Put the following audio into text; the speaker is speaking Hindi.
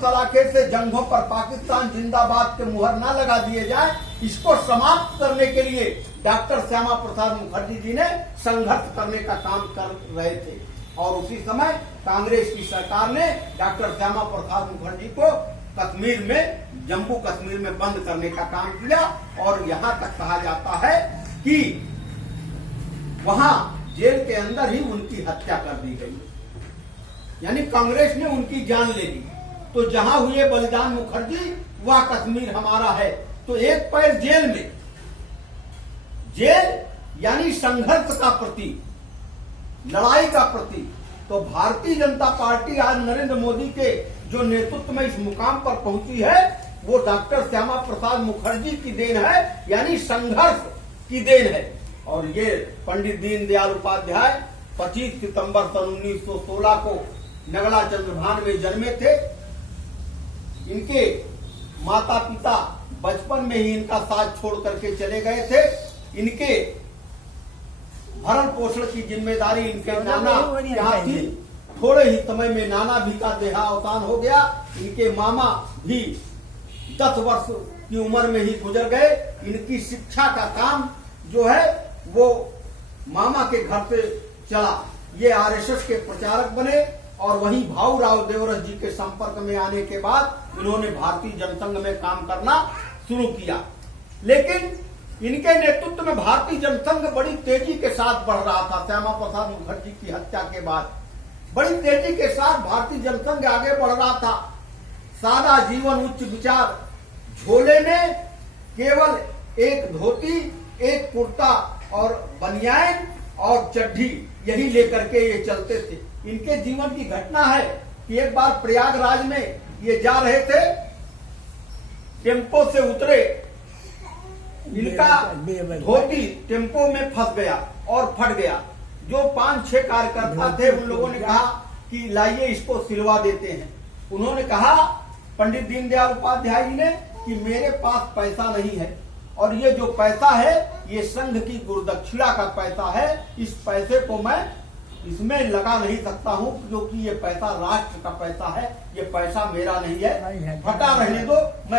सलाखे से जंगों पर पाकिस्तान जिंदाबाद के मुहर न लगा दिए जाए, इसको समाप्त करने के लिए डॉक्टर श्यामा प्रसाद मुखर्जी जी ने संघर्ष करने का काम कर रहे थे। और उसी समय कांग्रेस की सरकार ने डॉक्टर श्यामा प्रसाद मुखर्जी को कश्मीर में, जम्मू कश्मीर में बंद करने का काम किया। और यहाँ तक कहा जाता है कि वहां जेल के अंदर ही उनकी हत्या कर दी गई, यानी कांग्रेस ने उनकी जान ले ली। तो जहां हुए बलिदान मुखर्जी वह कश्मीर हमारा है। तो एक पैर जेल में, जेल यानी संघर्ष का प्रतीक, लड़ाई का प्रतीक। तो भारतीय जनता पार्टी आज नरेंद्र मोदी के जो नेतृत्व में इस मुकाम पर पहुंची है, वो डॉक्टर श्यामा प्रसाद मुखर्जी की देन है, यानी संघर्ष की देन है। और ये पंडित दीनदयाल उपाध्याय 25 सितंबर सन 1916 को नगला चंद्रभान में जन्मे थे। इनके माता पिता बचपन में ही इनका साथ छोड़ करके चले गए थे। इनके भरण पोषण की जिम्मेदारी इनके नाना यहाँ थी। थोड़े ही समय में नाना भी का देहावसान हो गया। इनके मामा भी 10 वर्ष की उम्र में ही गुजर गए। इनकी शिक्षा का काम जो है वो मामा के घर से चला। ये आरएसएस के प्रचारक बने और वहीं भाऊराव देवरस जी के संपर्क में आने के बाद इन्होंने भारतीय जनसंघ में काम करना शुरू किया। लेकिन इनके नेतृत्व में भारतीय जनसंघ बड़ी तेजी के साथ बढ़ रहा था। श्यामा प्रसाद मुखर्जी की हत्या के बाद बड़ी तेजी के साथ भारतीय जनसंघ आगे बढ़ रहा था। सादा जीवन, उच्च विचार, झोले में केवल एक धोती, एक कुर्ता और बनियान और चड्ढी, यही लेकर के ये चलते थे। इनके जीवन की घटना है कि एक बार प्रयागराज में ये जा रहे थे, टेम्पो से उतरे, इनका धोती टेम्पो में फंस गया और फट गया। जो 5-6 कार्यकर्ता थे उन लोगों ने कहा कि लाइए इसको सिलवा देते हैं। उन्होंने कहा पंडित दीनदयाल उपाध्याय जी ने कि मेरे पास पैसा नहीं है और ये जो पैसा है ये संघ की गुरुदक्षिणा का पैसा है। इस पैसे को मैं इसमें लगा नहीं सकता हूं क्योंकि ये पैसा राष्ट्र का पैसा है, ये पैसा मेरा नहीं है, फटा रहने दो, मैं